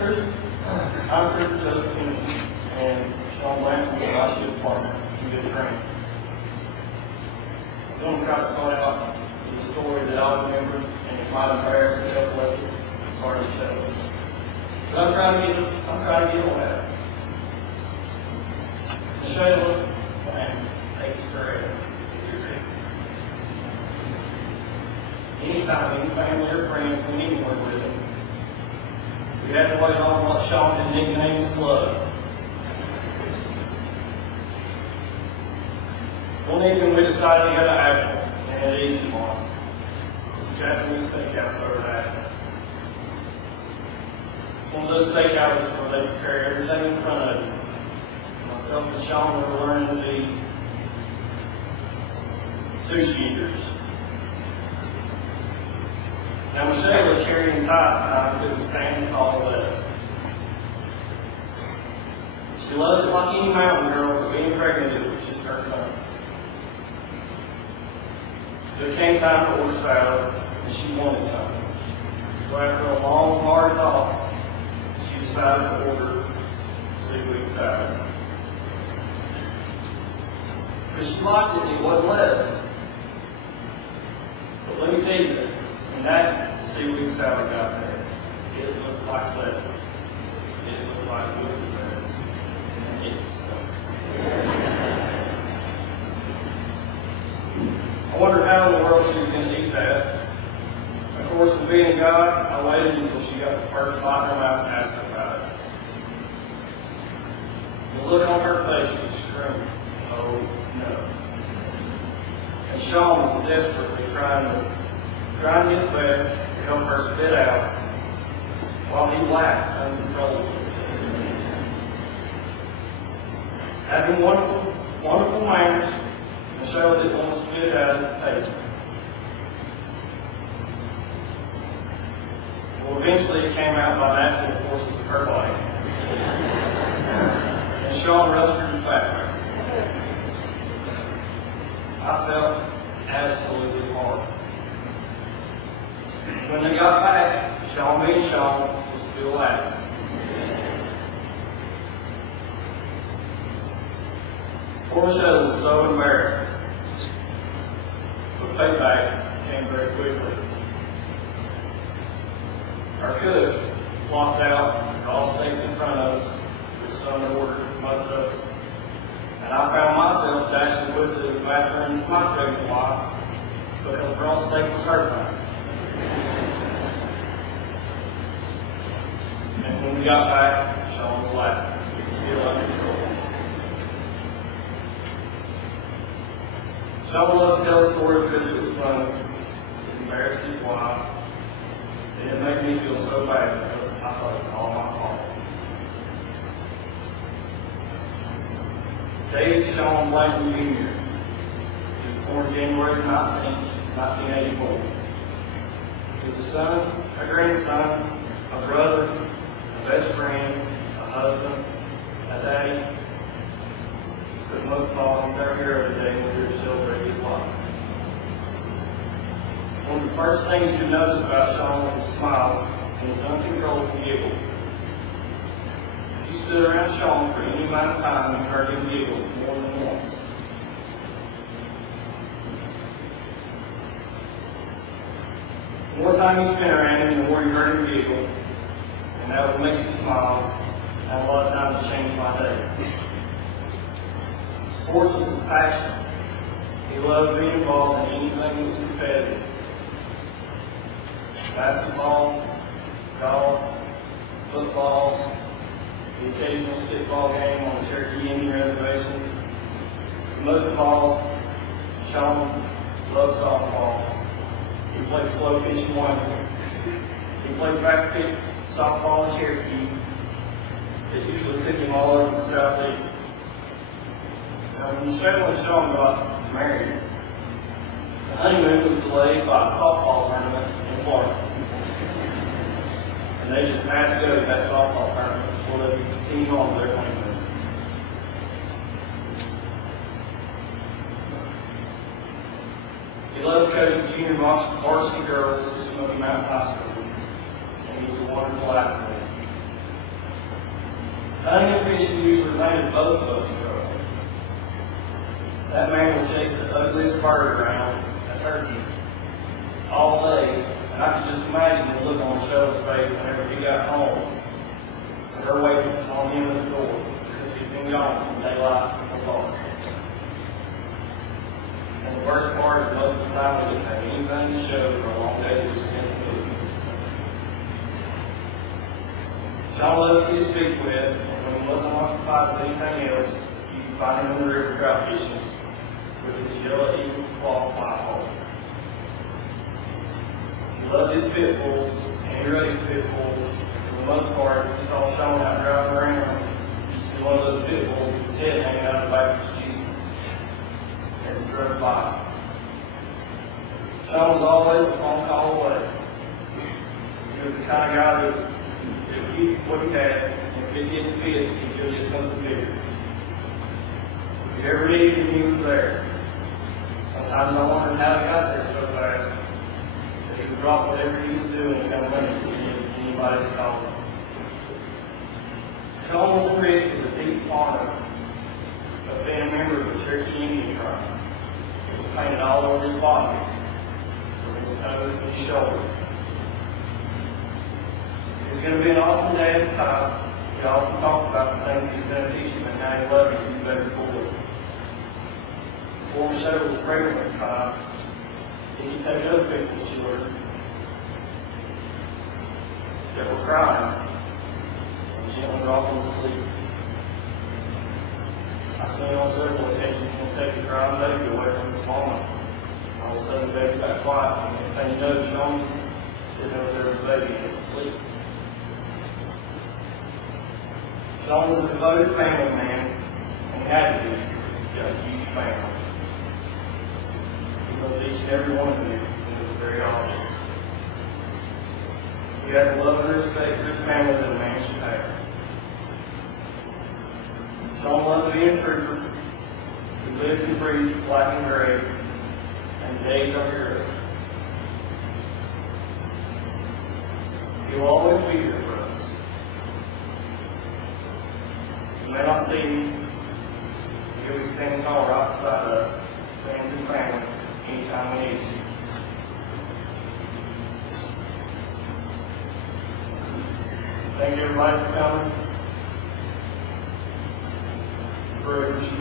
I'm Trooper Henderson, and Shawn Blanton is my shift partner in good training. I'm going to try to start out with a story that I remember, and it might embarrass a couple of you as part of the show. But I'm trying to get on that. Shayla Blanton, 8th grade. Anytime any family or friend went anywhere with him, we had to wait on what Shawn had nicknamed Slug. One evening we decided to go to Asheville and eat easy tomorrow. It's a Japanese steakhouse over at Asheville. It's one of those steakhouses where they prepare everything in front of you. Myself and Shawn were learning to be sushi eaters. Now Michelle was carrying tight and I couldn't stand all the less. She loved it like any mountain girl, but being pregnant it was just her fun. So it came time to order salad, and she wanted something. So after a long, hard thought, she decided to order seaweed salad. But she liked it wasn't less. But let me tell you, when that seaweed salad got there, it looked like lettuce. It looked like wood lettuce. And it stunk. I wondered how in the world she was going to eat that. Of course, with being God, I waited until she got the first bite in her mouth and asked her about it. The look on her face was screaming, "Oh no." And Shawn was desperately trying his best to help her spit out while he laughed uncontrollably. Having wonderful manners, Michelle didn't want to spit it out of the table. Well, eventually it came out by natural forces of her body. And Shawn rushed her to factory. I felt absolutely horrible. When they got back, Shawn was still laughing. Poor Michelle was so embarrassed. But payback came very quickly. Our cook walked out all steaks in front of us, which some ordered most of us. And I found myself dashing with the bathroom to my pregnant wife because raw steak was her thing. And when we got back, Shawn was laughing. He was still under control. Shawn loved to tell a story because it was funny. It embarrassed his wife. And it made me feel so bad because I thought it was all my fault. Dave Shawn Blanton Jr. He was born January 19th, 1984. He was a son, a grandson, a brother, a best friend, a husband, a daddy. But most of all, he's our hero today and we're here to celebrate his life. One of the first things you notice about Shawn was his smile and his uncontrollable giggle. If you stood around Shawn for any amount of time, you heard him giggle more than once. The more time you spent around him, the more you heard him giggle, and that would make you smile, and a lot of times it changed my day. Sports was his passion. He loved being involved in anything that was competitive. Basketball, golf, football, the occasional stickball game on the Cherokee Indian Reservation. But most of all, Shawn loved softball. He played slow pitch in Wyoming. He played fast pitch softball in Cherokee. It usually took him all over the southeast. Now, when Michelle and Shawn got married, the honeymoon was delayed by a softball tournament in Florida. And they just had to go to that softball tournament before they could continue on with their honeymoon. He loved coaching junior varsity girls at Smoky Mountain High School, and he was a wonderful athlete. Hunting and fishing usually landed both of us in trouble. That man would chase the ugliest bird around, a turkey, all day, and I could just imagine the look on Michelle's face whenever he got home, and her waiting on him at the door, because he'd been gone from daylight till dark. And the worst part is most of the time we didn't have anything to show for a long day to spend in the woods. Shawn loved to get his feet wet, and when he wasn't occupied with anything else, you could find him in the river trout fishing with his yellow eagle claw fly pole. He loved his pit bulls, and he raised pit bulls. For the most part, if you saw Shawn out driving around, you'd see one of those pit bulls with his head hanging out of the back of his Jeep as he drove by. Shawn was always a phone call away. He was the kind of guy that would keep what he had, and if it didn't fit, he'd go get something bigger. If you ever needed him, he was there. Sometimes I wondered how he got there so fast. That he would drop whatever he was doing and come running if he needed anybody to call him. Shawn was rich with a deep honor of being a member of the Cherokee Indian tribe. It was painted all over his body, from his toes to his shoulders. He was going to be an awesome dad at the time. He often talked about the things he was going to teach him and how he loved him to be better for him. Before Michelle was pregnant at the time, he could take other people's children that were crying and gently rock them to sleep. I seen on several occasions him take the crying baby away from his mama. All of a sudden the baby got quiet, and the next thing you know, Shawn sitting over there with the baby and it's asleep. Shawn was a devoted family man, and he had to be because he's got a huge family. He loved each and every one of you, and it was very awesome. He had the love and respect for his family that a man should have. Shawn loved to be a trooper who lived and breathed black and gray and days on the earth. He will always be here for us. You may not see him. He'll be standing tall right beside us, friends and family, anytime we need you. Thank you everybody for coming. Brother, she